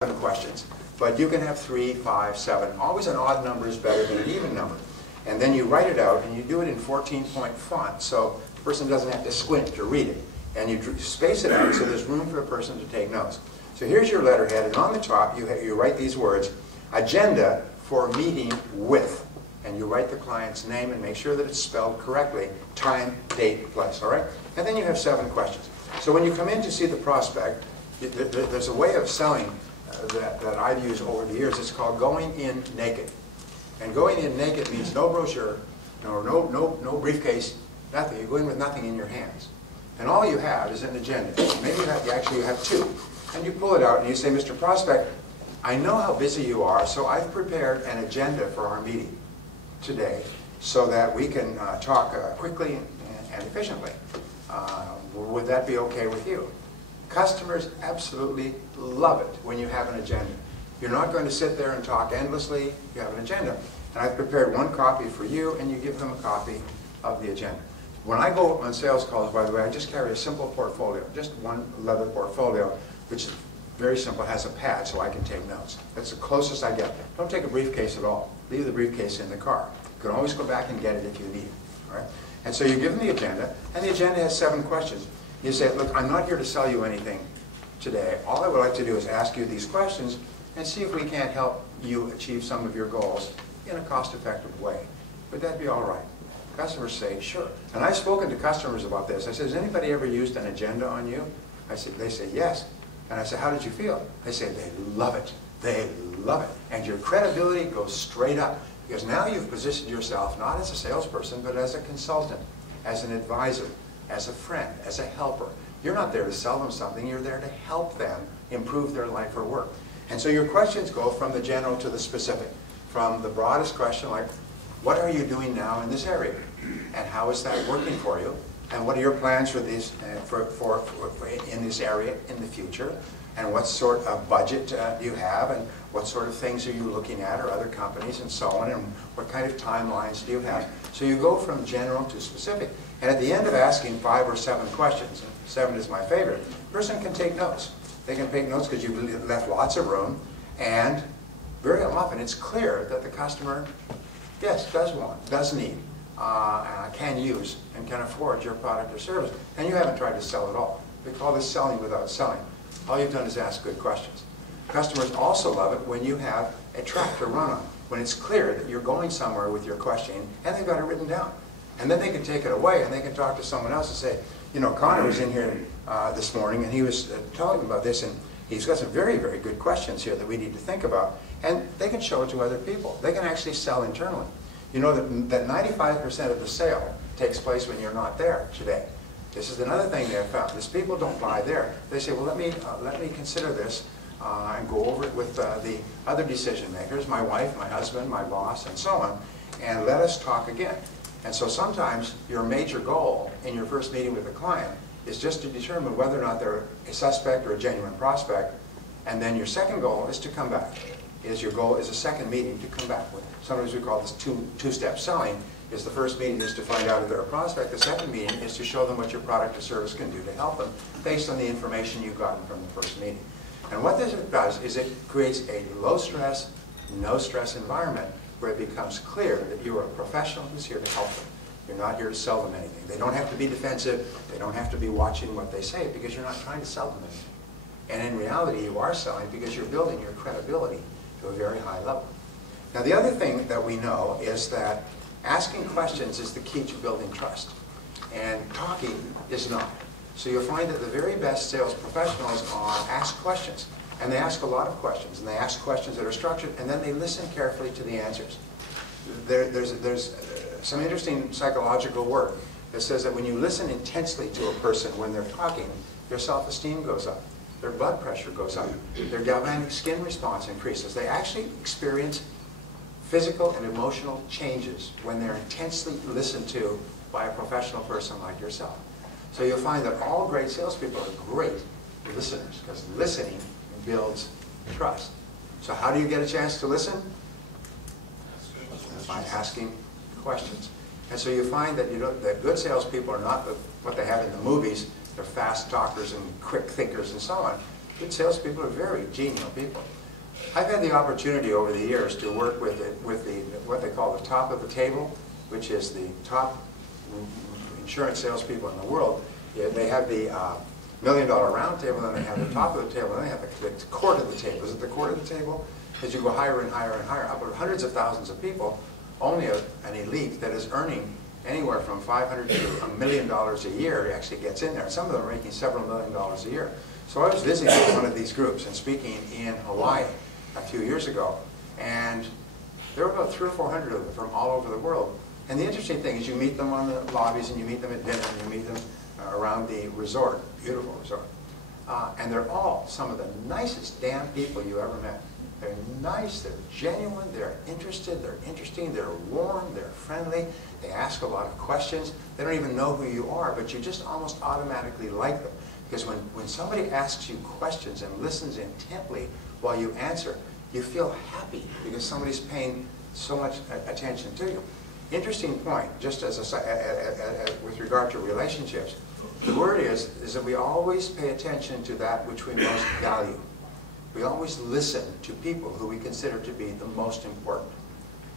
questions, but you can have 3, 5, 7. Always an odd number is better than an even number. And then you write it out, and you do it in 14-point font, so the person doesn't have to squint to read it. And you space it out so there's room for a person to take notes. So here's your letterhead, and on the top you write these words, agenda for meeting with. And you write the client's name and make sure that it's spelled correctly, time, date, place, all right? And then you have 7 questions. So when you come in to see the prospect, there's a way of selling that I've used over the years. It's called going in naked. And going in naked means no brochure, no briefcase, nothing. You go in with nothing in your hands. And all you have is an agenda. Maybe you have 2. And you pull it out and you say, Mr. Prospect, I know how busy you are, so I've prepared an agenda for our meeting today so that we can talk quickly and efficiently. Would that be okay with you? Customers absolutely love it when you have an agenda. You're not going to sit there and talk endlessly. You have an agenda. And I've prepared 1 copy for you, and you give them a copy of the agenda. When I go on sales calls, by the way, I just carry a simple portfolio, just 1 leather portfolio, which is very simple, has a pad so I can take notes. That's the closest I get. Don't take a briefcase at all. Leave the briefcase in the car. You can always go back and get it if you need it. All right? And so you give them the agenda, and the agenda has 7 questions. You say, look, I'm not here to sell you anything today. All I would like to do is ask you these questions and see if we can't help you achieve some of your goals in a cost-effective way. Would that be all right? Customers say, sure. And I've spoken to customers about this. I said, has anybody ever used an agenda on you? They say, yes. And I said, how did you feel? They say, they love it. They love it. And your credibility goes straight up. Because now you've positioned yourself not as a salesperson, but as a consultant, as an advisor, as a friend, as a helper. You're not there to sell them something. You're there to help them improve their life or work. And so your questions go from the general to the specific. From the broadest question, like, what are you doing now in this area? And how is that working for you? And what are your plans for this, in this area in the future? And what sort of budget do you have? And what sort of things are you looking at, or other companies, and so on? And what kind of timelines do you have? So you go from general to specific. And at the end of asking 5 or 7 questions, and 7 is my favorite, the person can take notes. They can take notes because you've left lots of room. And very often it's clear that the customer, yes, does need, can use, and can afford your product or service. And you haven't tried to sell at all. We call this selling without selling. All you've done is ask good questions. Customers also love it when you have a track to run on, when it's clear that you're going somewhere with your questioning, and they've got it written down. And then they can take it away, and they can talk to someone else and say, you know, Connor was in here this morning, and he was telling about this, and he's got some very, very good questions here that we need to think about. And they can show it to other people. They can actually sell internally. You know that 95% of the sale takes place when you're not there today. This is another thing they have found. Is people don't buy there. They say, well, let me consider this and go over it with the other decision makers, my wife, my husband, my boss, and so on, and let us talk again. And so sometimes your major goal in your first meeting with a client is just to determine whether or not they're a suspect or a genuine prospect, and then your second goal is to come back. Your goal is a second meeting to come back with. Sometimes we call this two-step selling. Is the first meeting is to find out if they're a prospect. The second meeting is to show them what your product or service can do to help them based on the information you've gotten from the first meeting. And what this does is it creates a low-stress, no-stress environment where it becomes clear that you are a professional who's here to help them. You're not here to sell them anything. They don't have to be defensive. They don't have to be watching what they say because you're not trying to sell them anything. And in reality, you are selling because you're building your credibility to a very high level. Now, the other thing that we know is that asking questions is the key to building trust, and talking is not. So you'll find that the very best sales professionals ask questions, and they ask a lot of questions, and they ask questions that are structured, and then they listen carefully to the answers. There's some interesting psychological work that says that when you listen intensely to a person when they're talking, their self-esteem goes up, their blood pressure goes up, their galvanic skin response increases. They actually experience physical and emotional changes when they're intensely listened to by a professional person like yourself. So you'll find that all great salespeople are great listeners, because listening builds trust. So how do you get a chance to listen? By asking questions. And so you find that that good salespeople are not what they have in the movies. They're fast talkers and quick thinkers and so on. Good salespeople are very genial people. I've had the opportunity over the years to work with what they call the top of the table, which is the top insurance salespeople in the world. Yeah, they have the $1 million round table, then they have the top of the table, and then they have the court of the table. Is it the court of the table? As you go higher and higher and higher, up with hundreds of thousands of people, only an elite that is earning anywhere from $500 to $1 million a year actually gets in there. Some of them are making several $1 million a year. So I was visiting one of these groups and speaking in Hawaii a few years ago, and there were about 300 or 400 of them from all over the world. And the interesting thing is you meet them on the lobbies, and you meet them at dinner, and you meet them around the resort, beautiful resort. And they're all some of the nicest damn people you ever met. They're nice, they're genuine, they're interested, they're interesting, they're warm, they're friendly, they ask a lot of questions. They don't even know who you are, but you just almost automatically like them. Because when somebody asks you questions and listens intently while you answer, you feel happy because somebody's paying so much attention to you. Interesting point, just as with regard to relationships, the word is that we always pay attention to that which we most value. We always listen to people who we consider to be the most important.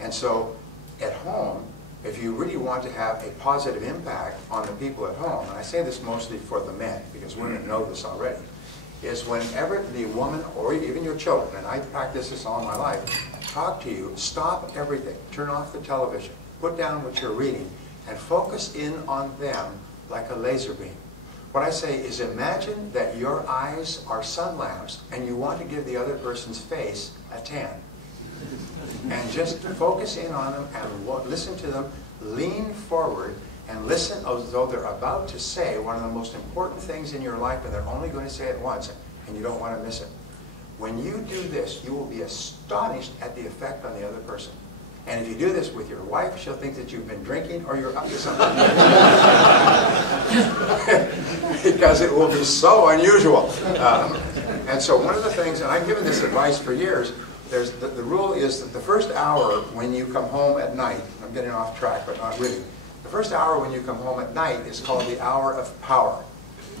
And so at home, if you really want to have a positive impact on the people at home, and I say this mostly for the men, because women know this already, is whenever the woman or even your children, and I practice this all my life, talk to you, stop everything, turn off the television, put down what you're reading, and focus in on them like a laser beam. What I say is imagine that your eyes are sun lamps and you want to give the other person's face a tan. And just focus in on them and listen to them, lean forward and listen as though they're about to say one of the most important things in your life and they're only going to say it once and you don't want to miss it. When you do this, you will be astonished at the effect on the other person. And if you do this with your wife, she'll think that you've been drinking or you're up to something. Because it will be so unusual. And so one of the things, and I've given this advice for years, the rule is that the first hour when you come home at night, I'm getting off track, but not really. The first hour when you come home at night is called the hour of power.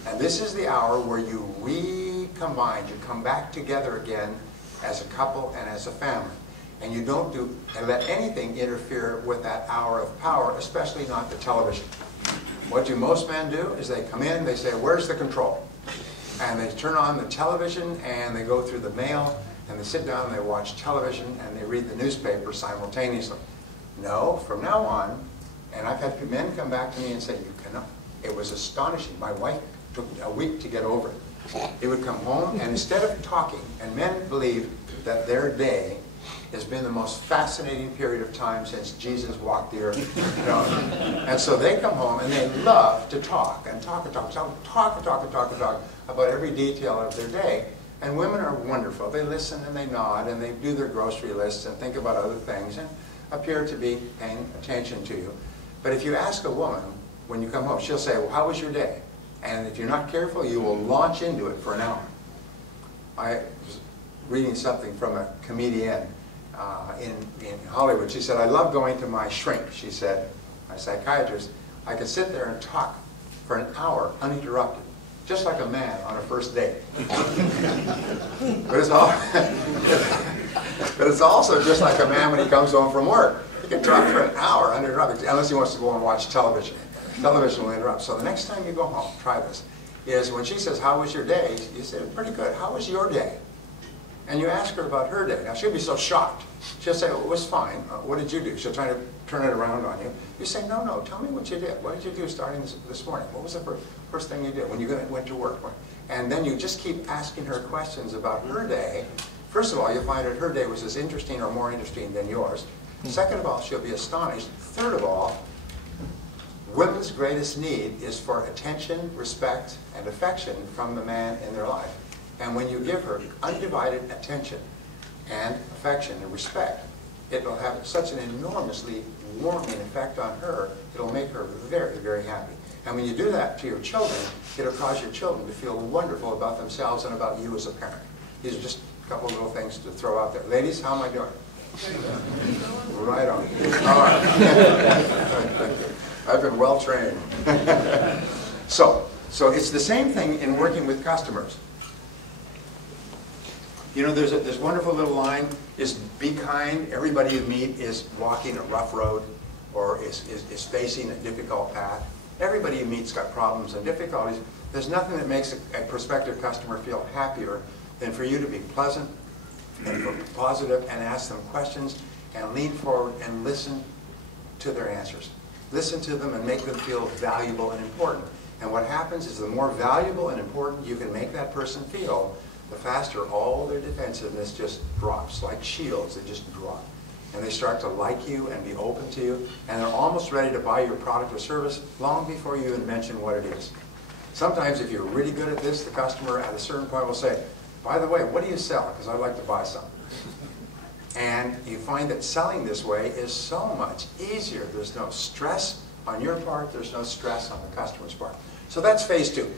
And this is the hour where you recombine, you come back together again as a couple and as a family. And you don't let anything interfere with that hour of power, especially not the television. What do most men do is they come in, they say, where's the control? And they turn on the television and they go through the mail and they sit down and they watch television and they read the newspaper simultaneously. No, from now on, and I've had men come back to me and say, you cannot. It was astonishing. My wife took a week to get over it. They would come home and instead of talking, and men believe that their day has been the most fascinating period of time since Jesus walked the earth. You know? And so they come home and they love to talk and talk about every detail of their day. And women are wonderful. They listen and they nod and they do their grocery lists and think about other things and appear to be paying attention to you. But if you ask a woman when you come home, she'll say, well, how was your day? And if you're not careful, you will launch into it for an hour. I was reading something from a comedian in Hollywood. She said, I love going to my shrink, she said, my psychiatrist. I could sit there and talk for an hour uninterrupted, just like a man on a first date. But it's also just like a man when he comes home from work. He can talk for an hour uninterrupted, unless he wants to go and watch television. Television will interrupt. So the next time you go home, try this, is when she says, how was your day? You say, pretty good. How was your day? And you ask her about her day. Now, she'll be so shocked. She'll say, well, it was fine. What did you do? She'll try to turn it around on you. You say, no, no, tell me what you did. What did you do starting this morning? What was the first thing you did when you went to work? And then you just keep asking her questions about her day. First of all, you'll find that her day was as interesting or more interesting than yours. Second of all, she'll be astonished. Third of all, women's greatest need is for attention, respect, and affection from the man in their life. And when you give her undivided attention and affection and respect, it will have such an enormously warming effect on her, it'll make her very, very happy. And when you do that to your children, it'll cause your children to feel wonderful about themselves and about you as a parent. These are just a couple of little things to throw out there. Ladies, how am I doing? Right on. All right. I've been well trained. So it's the same thing in working with customers. You know, there's this wonderful little line, is be kind. Everybody you meet is walking a rough road or is facing a difficult path. Everybody you meet's got problems and difficulties. There's nothing that makes a prospective customer feel happier than for you to be pleasant and positive and ask them questions and lean forward and listen to their answers. Listen to them and make them feel valuable and important. And what happens is the more valuable and important you can make that person feel, the faster all their defensiveness just drops, like shields, they just drop. And they start to like you and be open to you, and they're almost ready to buy your product or service long before you even mention what it is. Sometimes if you're really good at this, the customer at a certain point will say, by the way, what do you sell? Because I'd like to buy some. And you find that selling this way is so much easier. There's no stress on your part, there's no stress on the customer's part. So that's phase 2.